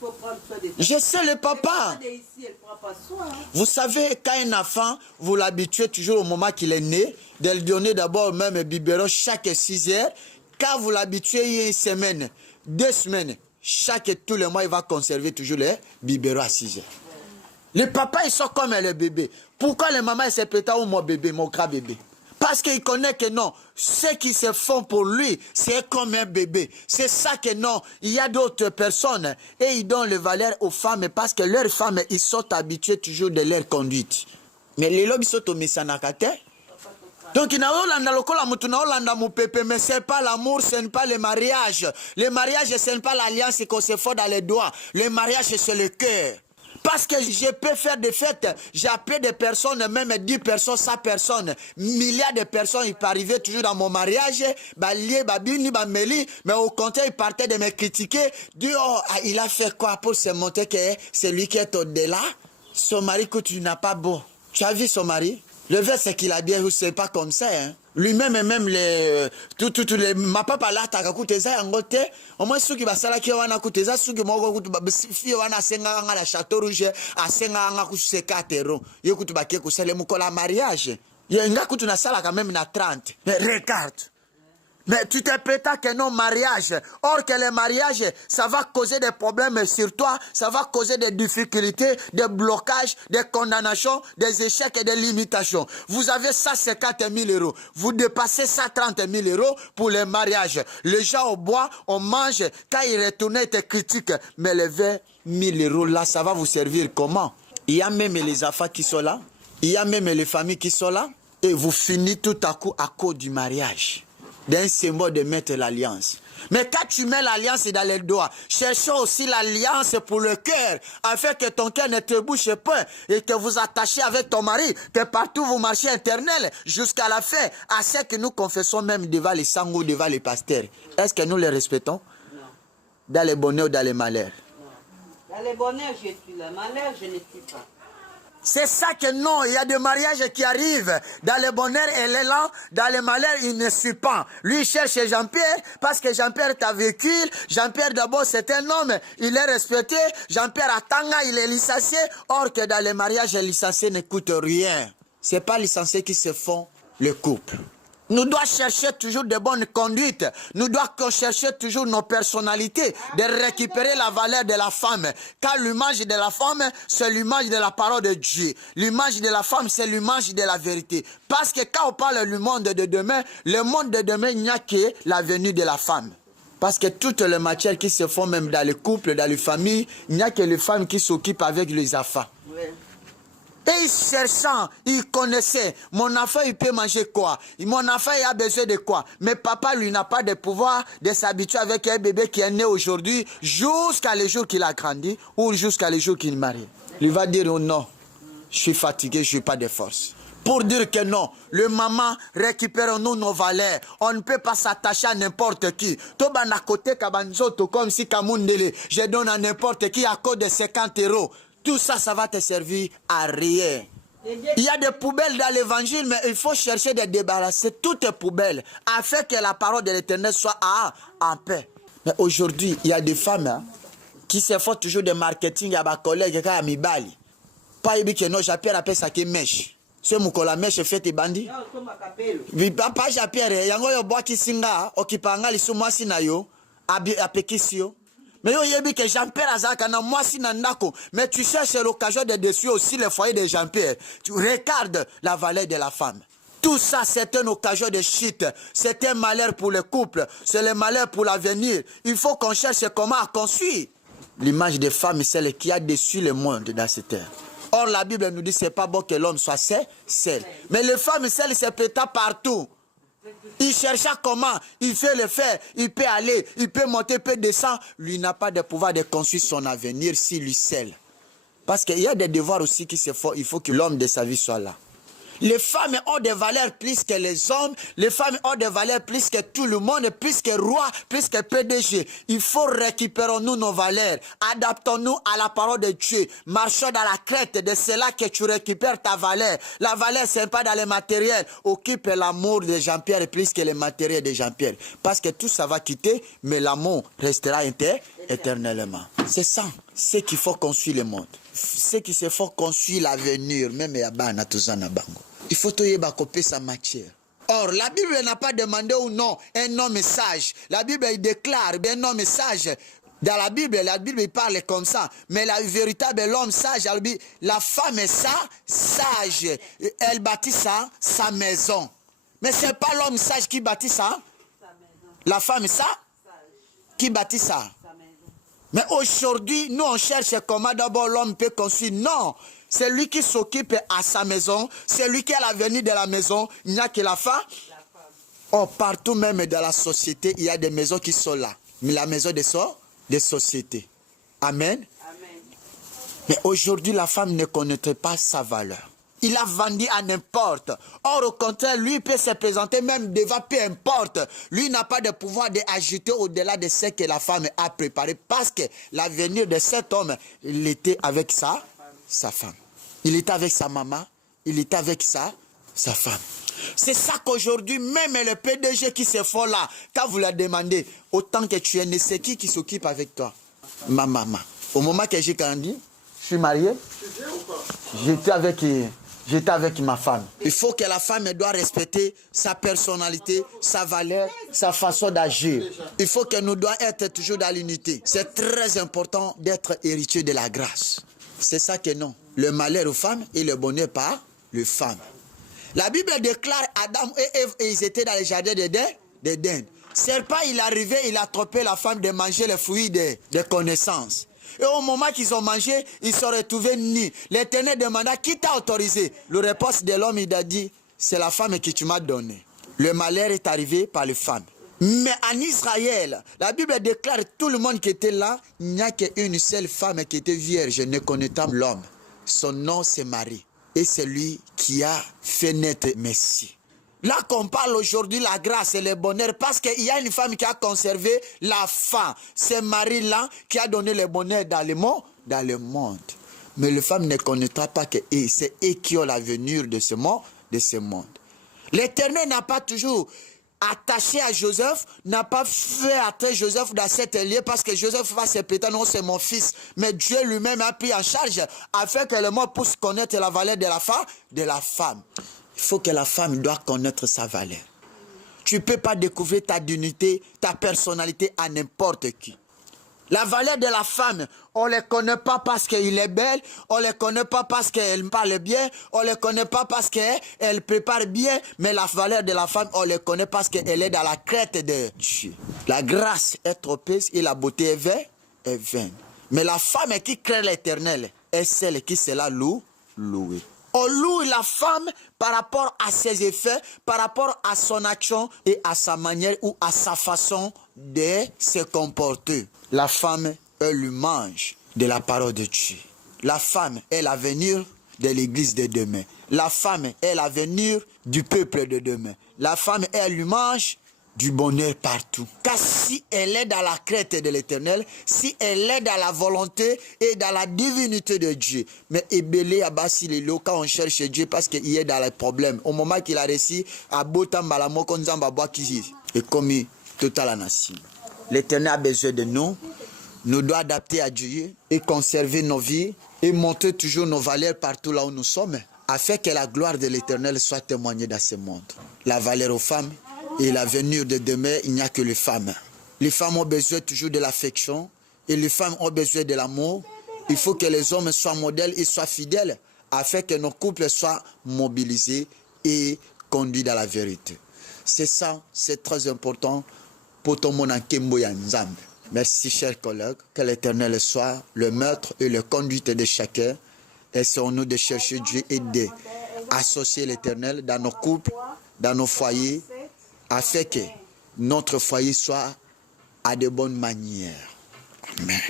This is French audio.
faut prendre soin de Je sais le papa. Vous savez, quand un enfant, vous l'habituez toujours au moment qu'il est né, de lui donner d'abord même un biberon chaque 6 heures. Quand vous l'habituez il y a une semaine, 2 semaines, tous les mois, il va conserver toujours les biberons à 6 heures. Les papas, ils sont comme les bébés. Pourquoi les mamans, ils se pétent ou mon bébé, mon grand bébé? Parce qu'ils connaissent que non, ceux qui se font pour lui, c'est comme un bébé. C'est ça que non, il y a d'autres personnes et ils donnent les valeurs aux femmes parce que leurs femmes, ils sont habitués toujours de leur conduite. Mais les lobbies sont au Missanakate. Donc, mais c'est pas l'amour, ce n'est pas le mariage. Le mariage, ce n'est pas l'alliance qu'on se fait dans les doigts. Le mariage, c'est le cœur. Parce que je peux faire des fêtes, j'ai appelé des personnes, même 10 personnes, 100 personnes, milliards de personnes, ils peuvent arriver toujours dans mon mariage, mais au contraire, ils partaient de me critiquer, dire, oh, il a fait quoi pour se montrer que c'est lui qui est au-delà? Son mari, que tu n'as pas beau. Tu as vu son mari? Le verset qu'il a bien, c'est pas comme ça, hein. Lui-même et même les ma papa là ta kuteza ngote au moins ceux qui va sala qui wana kuteza ceux qui moko kutu fie wana senga nga la château rouge asenga nga ku 4 euros yo kutu ba ke ku sele mukola mariage ye nga kutu na sala quand même na 30 mais regarde. Mais tu te prétends que non mariage. Or que le mariage, ça va causer des problèmes sur toi, ça va causer des difficultés, des blocages, des condamnations, des échecs et des limitations. Vous avez 150 000 euros. Vous dépassez 130 000 euros pour le mariage. Les gens au bois, on mange. Quand ils retournent, ils te critiquent. Mais les 20 000 euros là, ça va vous servir comment? Il y a même les enfants qui sont là. Il y a même les familles qui sont là. Et vous finissez tout à coup à cause du mariage. D'un symbole de mettre l'alliance. Mais quand tu mets l'alliance dans les doigts, cherchons aussi l'alliance pour le cœur, afin que ton cœur ne te bouche pas et que vous attachiez avec ton mari, que partout vous marchiez éternel jusqu'à la fin, à ce que nous confessons même devant les sangs ou devant les pasteurs. Est-ce que nous les respectons? Non. Dans les bonheurs ou dans les malheurs? Non. Dans les bonheurs, je suis là. Malheur, je ne suis pas. C'est ça que non, il y a des mariages qui arrivent. Dans le bonheur et l'élan, dans le malheur, il ne suit pas. Lui, il cherche Jean-Pierre parce que Jean-Pierre est vécu. Jean-Pierre, d'abord, c'est un homme, il est respecté. Jean-Pierre Atanga, il est licencié. Or que dans les mariages, les licenciés ne coûtent rien. Ce n'est pas les licenciés qui se font le couple. Nous devons chercher toujours de bonnes conduites. Nous devons chercher toujours nos personnalités, de récupérer la valeur de la femme. Car l'image de la femme, c'est l'image de la parole de Dieu. L'image de la femme, c'est l'image de la vérité. Parce que quand on parle du monde de demain, le monde de demain, il n'y a que la venue de la femme. Parce que toutes les matières qui se font même dans les couples, dans les familles, il n'y a que les femmes qui s'occupent avec les enfants. Oui. Et ils cherchant, ils connaissaient, mon enfant il peut manger quoi, mon enfant il a besoin de quoi. Mais papa lui n'a pas de pouvoir de s'habituer avec un bébé qui est né aujourd'hui jusqu'à le jour qu'il a grandi ou jusqu'à le jour qu'il marie. Il va dire oh non, je suis fatigué, je n'ai pas de force. Pour dire que non, le maman, récupérons-nous nos valeurs. On ne peut pas s'attacher à n'importe qui. Toba na côté kabanzoto comme si Kamundele, je donne à n'importe qui à cause de 50 euros. Tout ça, ça va te servir à rien. Il y a des poubelles dans l'évangile, mais il faut chercher de débarrasser toutes les poubelles afin que la parole de l'Éternel soit en paix. Mais aujourd'hui, il y a des femmes qui se font toujours de marketing à ma collègue à Mibali. Pas que non, j'appelle après ça qui mèche. C'est mon collègue mèche fait des bandits. Pas j'appelle, il y a un bois qui singa, okipanga lisuma sinayo, apekisio. Mais yo yebi que Jean-Pierre Azaka na moi si nandako, mais tu cherches l'occasion de détruire aussi le foyer de Jean-Pierre. Tu regardes la valeur de la femme. Tout ça, c'est une occasion de chute. C'est un malheur pour le couple. C'est le malheur pour l'avenir. Il faut qu'on cherche comment construire. L'image des femmes, c'est celle qui a déçu le monde dans cette terre. Or, la Bible nous dit que ce n'est pas bon que l'homme soit seul. Mais les femmes, celles, c'est peut-être partout. Il cherche comment, il fait le faire, il peut aller, il peut monter, il peut descendre. Lui n'a pas de pouvoir de construire son avenir si lui seul. Parce qu'il y a des devoirs aussi qui se font, il faut que l'homme de sa vie soit là. Les femmes ont des valeurs plus que les hommes, les femmes ont des valeurs plus que tout le monde, plus que roi, plus que PDG. Il faut récupérer nous nos valeurs, adaptons-nous à la parole de Dieu, marchons dans la crête de cela que tu récupères ta valeur. La valeur, ce n'est pas dans les matériels. Occupe l'amour de Jean-Pierre plus que les matériels de Jean-Pierre. Parce que tout ça va quitter, mais l'amour restera éternellement. C'est ça. C'est qu'il faut construire le monde. C'est qu'il faut construire l'avenir. Même Yabana Tuzana Bango. Il faut te copier sa matière. Or, la Bible n'a pas demandé ou non un homme sage. La Bible déclare un homme sage. Dans la Bible parle comme ça. Mais la véritable l'homme sage, la femme est sage. Elle bâtit sa maison. Mais ce n'est pas l'homme sage qui bâtit ça. La femme qui bâtit ça. Mais aujourd'hui, nous on cherche comment d'abord l'homme peut construire. Non, c'est lui qui s'occupe à sa maison. C'est lui qui est l'avenir de la maison. Il n'y a que la femme. Oh, partout même dans la société, il y a des maisons qui sont là. Mais la maison des sociétés. Amen. Amen. Mais aujourd'hui, la femme ne connaîtrait pas sa valeur. Il a vendu à n'importe. Or, au contraire, lui peut se présenter même devant peu importe. Lui n'a pas de pouvoir d'ajouter au-delà de ce que la femme a préparé. Parce que l'avenir de cet homme, il était avec sa femme. Il était avec sa maman. Il était avec sa femme. C'est ça qu'aujourd'hui, même le PDG qui se font là, quand vous la demandez, autant que tu es né, c'est qui s'occupe avec toi? Ma maman. Au moment que j'ai grandi, je suis marié. J'étais avec ma femme. Il faut que la femme doit respecter sa personnalité, sa valeur, sa façon d'agir. Il faut que nous doit être toujours dans l'unité. C'est très important d'être héritier de la grâce. C'est ça que non. Le malheur aux femmes et le bonheur par les femmes. La Bible déclare Adam et Ève, et ils étaient dans le jardin d'Éden. Serpent, il est arrivé, il a trompé la femme de manger les fruits des connaissances. Et au moment qu'ils ont mangé, ils se sont retrouvés nus. L'Éternel demanda, qui t'a autorisé? Le réponse de l'homme, il a dit, c'est la femme que tu m'as donnée. Le malheur est arrivé par les femmes. Mais en Israël, la Bible déclare, tout le monde qui était là, il n'y a qu'une seule femme qui était vierge, ne connaissant l'homme. Son nom, c'est Marie. Et c'est lui qui a fait naître Messie. Là qu'on parle aujourd'hui, la grâce et le bonheur, parce qu'il y a une femme qui a conservé la faim. C'est Marie-là qui a donné le bonheur dans le monde. Mais la femme ne connaîtra pas que c'est eux qui ont l'avenir de ce monde. L'Éternel n'a pas toujours attaché à Joseph, n'a pas fait attrer Joseph dans cet lieu parce que Joseph va se prétendre, non, c'est mon fils. Mais Dieu lui-même a pris en charge afin que le monde puisse connaître la valeur de la femme. Il faut que la femme doit connaître sa valeur. Tu ne peux pas découvrir ta dignité, ta personnalité à n'importe qui. La valeur de la femme, on ne la connaît pas parce qu'elle est belle, on ne la connaît pas parce qu'elle parle bien, on ne la connaît pas parce qu'elle prépare bien, mais la valeur de la femme, on la connaît parce qu'elle est dans la crainte de Dieu. La grâce est trompeuse et la beauté est vaine. Mais la femme qui crée l'Éternel est celle qui sera louée. On loue la femme par rapport à ses effets, par rapport à son action et à sa manière ou à sa façon de se comporter. La femme, elle lui mange de la parole de Dieu. La femme est l'avenir de l'église de demain. La femme est l'avenir du peuple de demain. La femme, elle lui mange du bonheur partout. Car si elle est dans la crainte de l'Éternel, si elle est dans la volonté et dans la divinité de Dieu, mais ébélé à Basililo quand on cherche Dieu parce qu'il est dans les problèmes. Au moment qu'il a réussi à Botambalamo Konzamba Kizi et commis total la nation. L'Éternel a besoin de nous. Nous doit adapter à Dieu et conserver nos vies et montrer toujours nos valeurs partout là où nous sommes, afin que la gloire de l'Éternel soit témoignée dans ce monde. La valeur aux femmes et l'avenir de demain, il n'y a que les femmes. Les femmes ont besoin toujours de l'affection et les femmes ont besoin de l'amour. Il faut que les hommes soient modèles et soient fidèles afin que nos couples soient mobilisés et conduits dans la vérité. C'est ça, c'est très important pour ton monde en Kembo Yanzambe. Merci, chers collègues. Que l'Éternel soit le maître et le conduite de chacun. Essayons-nous de chercher Dieu et d'associer l'Éternel dans nos couples, dans nos foyers, afin que notre foyer soit à de bonnes manières. Amen.